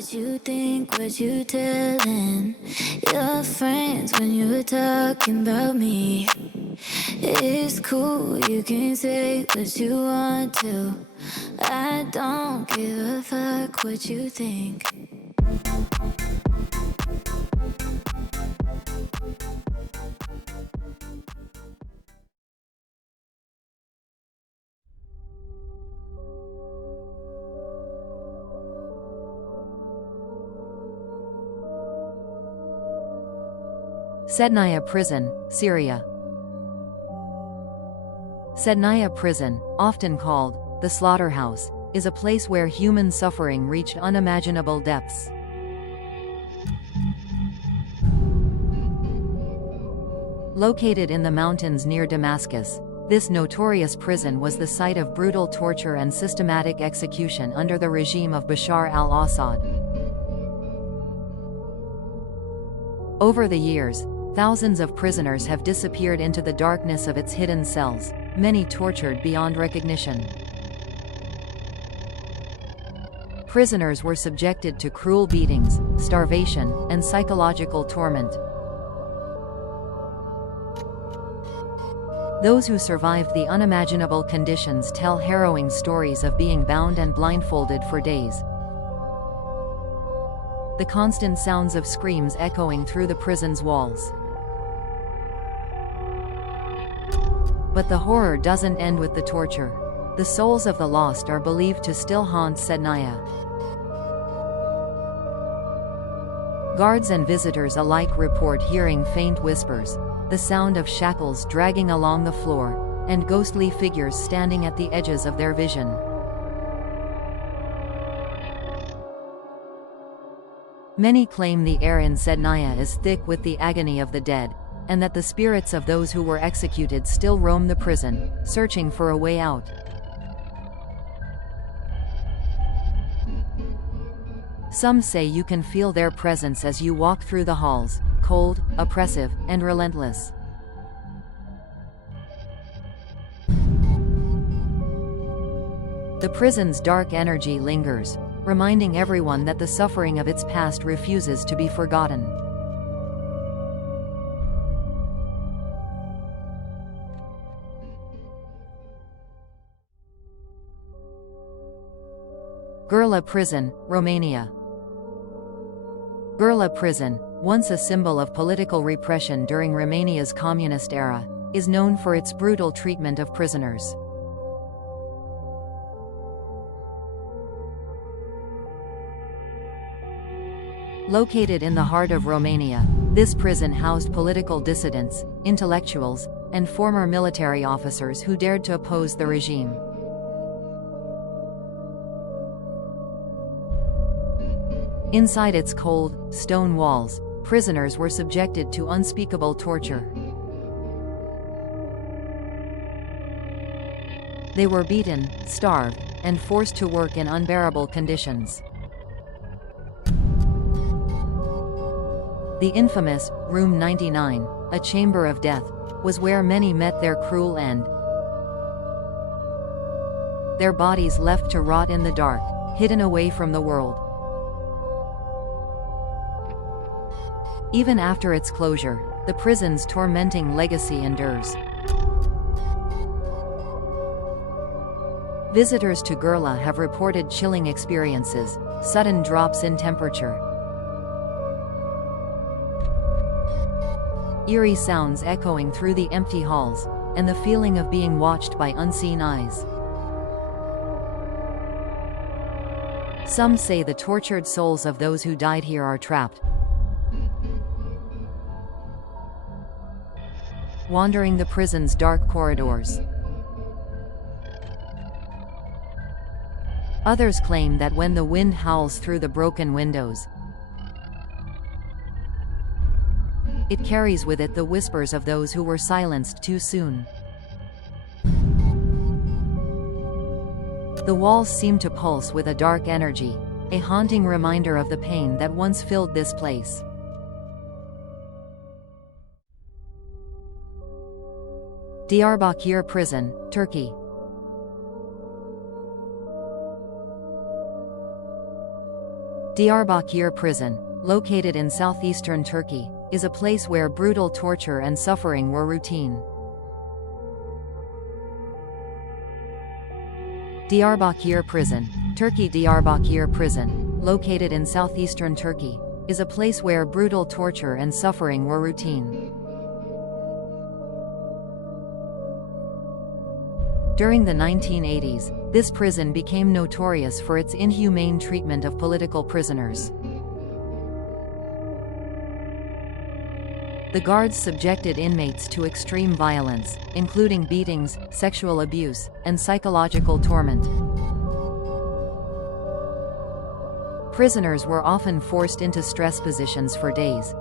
what you think, what you telling your friends when you're talking about me. It's cool, you can say what you want to. I don't give a fuck what you think. Sednaya Prison, Syria. Sednaya Prison, often called the slaughterhouse, is a place where human suffering reached unimaginable depths. Located in the mountains near Damascus, this notorious prison was the site of brutal torture and systematic execution under the regime of Bashar al-Assad. Over the years, thousands of prisoners have disappeared into the darkness of its hidden cells, many tortured beyond recognition. Prisoners were subjected to cruel beatings, starvation, and psychological torment. Those who survived the unimaginable conditions tell harrowing stories of being bound and blindfolded for days. The constant sounds of screams echoing through the prison's walls. But the horror doesn't end with the torture. The souls of the lost are believed to still haunt Sednaya. Guards and visitors alike report hearing faint whispers, the sound of shackles dragging along the floor, and ghostly figures standing at the edges of their vision. Many claim the air in Sednaya is thick with the agony of the dead, and that the spirits of those who were executed still roam the prison, searching for a way out. Some say you can feel their presence as you walk through the halls, cold, oppressive, and relentless. The prison's dark energy lingers, reminding everyone that the suffering of its past refuses to be forgotten. Gurla Prison, Romania. Gurla Prison, once a symbol of political repression during Romania's communist era, is known for its brutal treatment of prisoners. Located in the heart of Romania, this prison housed political dissidents, intellectuals, and former military officers who dared to oppose the regime. Inside its cold, stone walls, prisoners were subjected to unspeakable torture. They were beaten, starved, and forced to work in unbearable conditions. The infamous Room 99, a chamber of death, was where many met their cruel end. Their bodies left to rot in the dark, hidden away from the world. Even after its closure, the prison's tormenting legacy endures. Visitors to Gurla have reported chilling experiences, sudden drops in temperature, eerie sounds echoing through the empty halls, and the feeling of being watched by unseen eyes. Some say the tortured souls of those who died here are trapped, wandering the prison's dark corridors. Others claim that when the wind howls through the broken windows, it carries with it the whispers of those who were silenced too soon. The walls seem to pulse with a dark energy, a haunting reminder of the pain that once filled this place. Diyarbakir Prison, Turkey. Diyarbakir Prison, located in southeastern Turkey, is a place where brutal torture and suffering were routine. Diyarbakir Prison, Turkey. Diyarbakir Prison, located in southeastern Turkey, is a place where brutal torture and suffering were routine. During the 1980s, this prison became notorious for its inhumane treatment of political prisoners. The guards subjected inmates to extreme violence, including beatings, sexual abuse, and psychological torment. Prisoners were often forced into stress positions for days,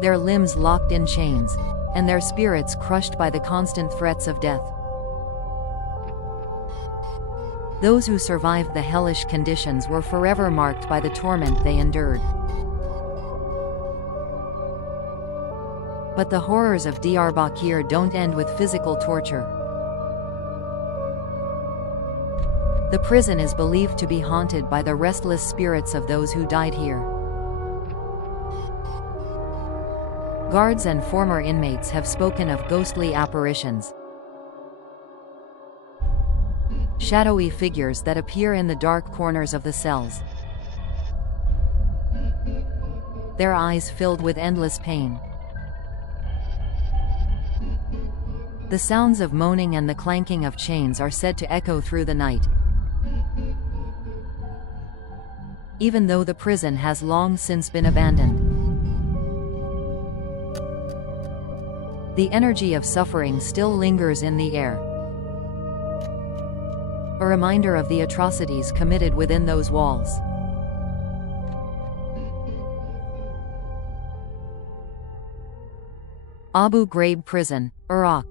their limbs locked in chains, and their spirits crushed by the constant threats of death. Those who survived the hellish conditions were forever marked by the torment they endured. But the horrors of Diyarbakir don't end with physical torture. The prison is believed to be haunted by the restless spirits of those who died here. Guards and former inmates have spoken of ghostly apparitions, shadowy figures that appear in the dark corners of the cells, their eyes filled with endless pain. The sounds of moaning and the clanking of chains are said to echo through the night. Even though the prison has long since been abandoned, the energy of suffering still lingers in the air, a reminder of the atrocities committed within those walls. Abu Ghraib Prison, Iraq.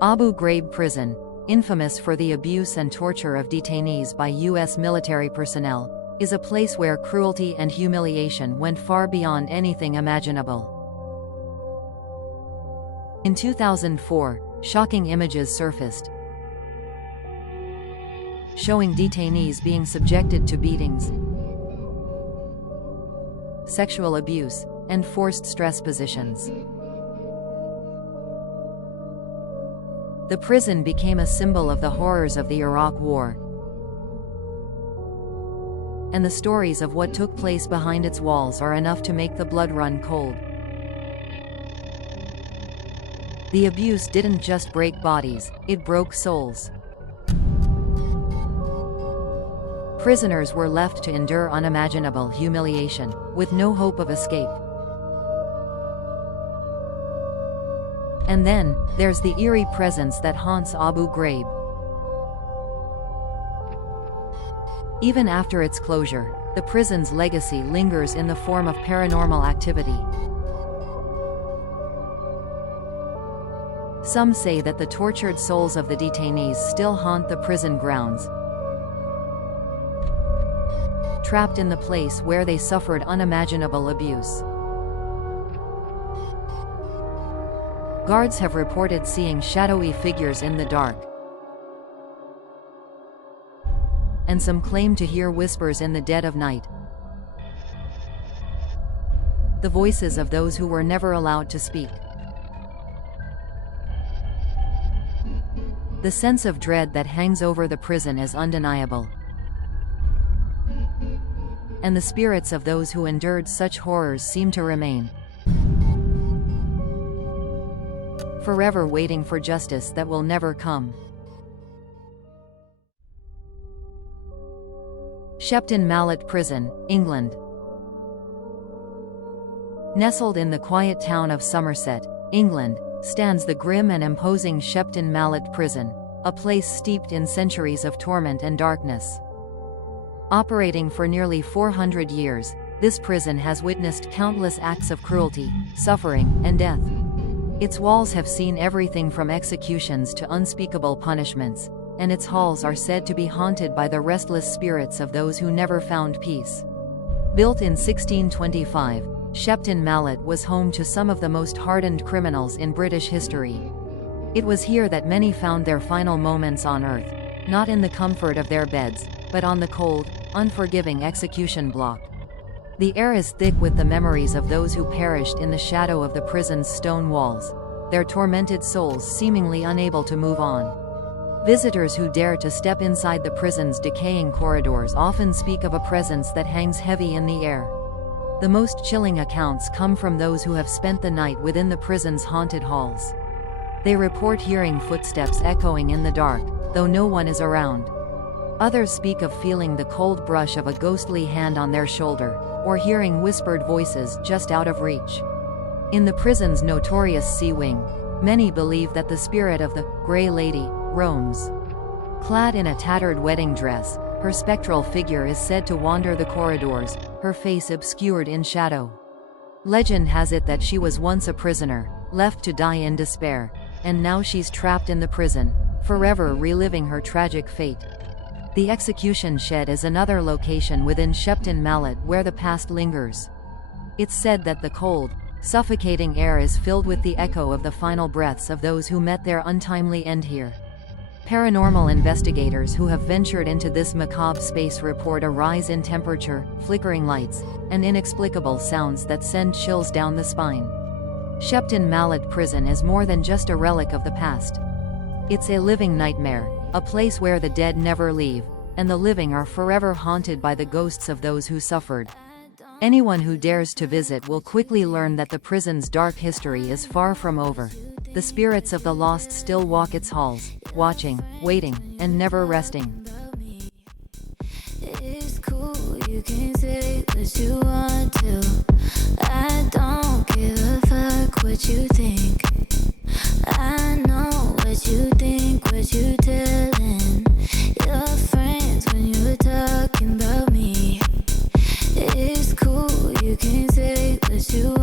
Abu Ghraib Prison, infamous for the abuse and torture of detainees by U.S. military personnel, is a place where cruelty and humiliation went far beyond anything imaginable. In 2004, shocking images surfaced, showing detainees being subjected to beatings, sexual abuse, and forced stress positions. The prison became a symbol of the horrors of the Iraq War, and the stories of what took place behind its walls are enough to make the blood run cold. The abuse didn't just break bodies, it broke souls. Prisoners were left to endure unimaginable humiliation, with no hope of escape. And then, there's the eerie presence that haunts Abu Ghraib. Even after its closure, the prison's legacy lingers in the form of paranormal activity. Some say that the tortured souls of the detainees still haunt the prison grounds, trapped in the place where they suffered unimaginable abuse. Guards have reported seeing shadowy figures in the dark, and some claim to hear whispers in the dead of night, the voices of those who were never allowed to speak. The sense of dread that hangs over the prison is undeniable, and the spirits of those who endured such horrors seem to remain, forever waiting for justice that will never come. Shepton Mallet Prison, England. Nestled in the quiet town of Somerset, England, stands the grim and imposing Shepton Mallet Prison, a place steeped in centuries of torment and darkness. Operating for nearly 400 years, this prison has witnessed countless acts of cruelty, suffering, and death. Its walls have seen everything from executions to unspeakable punishments, and its halls are said to be haunted by the restless spirits of those who never found peace. Built in 1625, Shepton Mallet was home to some of the most hardened criminals in British history. It was here that many found their final moments on earth. not in the comfort of their beds, but on the cold, unforgiving execution block. The air is thick with the memories of those who perished in the shadow of the prison's stone walls, their tormented souls seemingly unable to move on. Visitors who dare to step inside the prison's decaying corridors often speak of a presence that hangs heavy in the air. The most chilling accounts come from those who have spent the night within the prison's haunted halls. They report hearing footsteps echoing in the dark, though no one is around. Others speak of feeling the cold brush of a ghostly hand on their shoulder, or hearing whispered voices just out of reach. In the prison's notorious Sea Wing, many believe that the spirit of the Grey Lady roams. Clad in a tattered wedding dress, her spectral figure is said to wander the corridors, her face obscured in shadow. Legend has it that she was once a prisoner, left to die in despair, and now she's trapped in the prison, forever reliving her tragic fate. The execution shed is another location within Shepton Mallet where the past lingers. It's said that the cold, suffocating air is filled with the echo of the final breaths of those who met their untimely end here. Paranormal investigators who have ventured into this macabre space report a rise in temperature, flickering lights, and inexplicable sounds that send chills down the spine. Shepton Mallet Prison is more than just a relic of the past. It's a living nightmare, a place where the dead never leave, and the living are forever haunted by the ghosts of those who suffered. Anyone who dares to visit will quickly learn that the prison's dark history is far from over. The spirits of the lost still walk its halls, watching, waiting, and never resting. It's cool, you can say what you want to. I don't give a fuck what you think. I know what you think, what you telling your friends when you were talking about me. It's cool, you can say what you